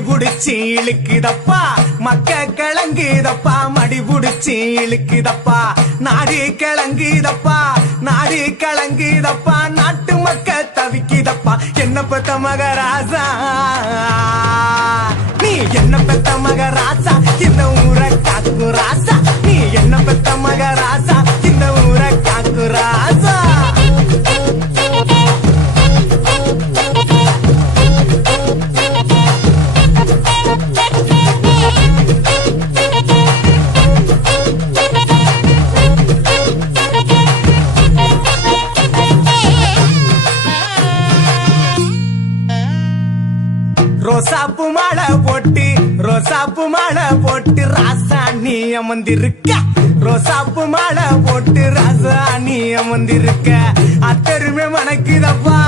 மடிபுடிச்சு இழுக்குதப்பா மக்க கிளங்குதப்பா மடிபுடிச்சு இழுக்குதப்பா நாடி கிளங்குதப்பா நாடி கிளங்குதப்பா நாட்டு மக்க தவிக்குதப்பா என்ன பெத்த மகராசா நீ என்ன பெத்த மகராசா இந்த ஊரை காக்கு ராசா நீ என்ன பெத்த மகராசா இந்த ஊரை காக்கு ராசா ரோசாப்பு மாலை போட்டு ராசாணி அமர்ந்திருக்க ரோசாப்பு மாலை போட்டு ராசாணி அமர்ந்திருக்க அத்தருமே மணக்குதப்பா